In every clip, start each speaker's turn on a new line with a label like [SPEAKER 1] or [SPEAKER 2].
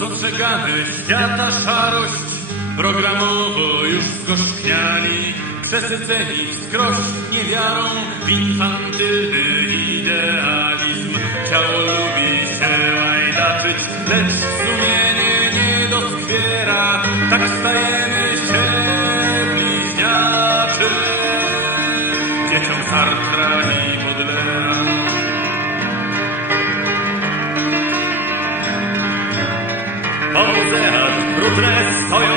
[SPEAKER 1] Dostrzegamy świata szarość, programowo już zgorzkniali, przesyceni wskroś niewiarą w infantylny idealizm. Ciało lubi się łajdaczyć, lecz sumienie nie doskwiera, tak stajemy się bliźniaczy. Dzieciom Sartra i Baudelaire. Brudne stoją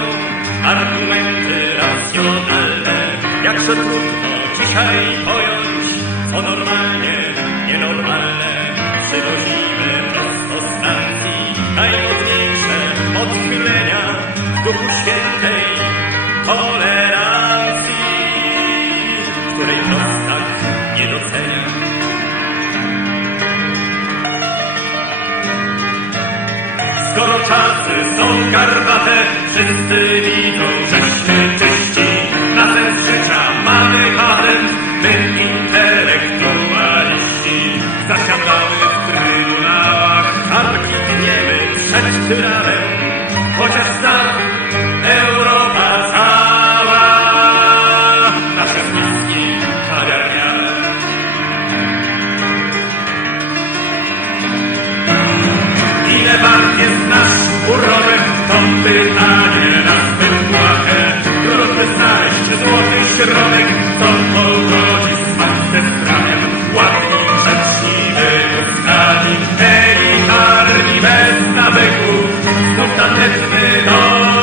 [SPEAKER 1] argumenty racjonalne. Jakże trudno dzisiaj pojąć, co normalnie, skoro czasy są garbate, wszyscy widzą, żeście czyści. Razem z życia mamy patent, my intelektualiści. Zasiadamy w trybunałach, arki tniemy przed tyranem. Amen.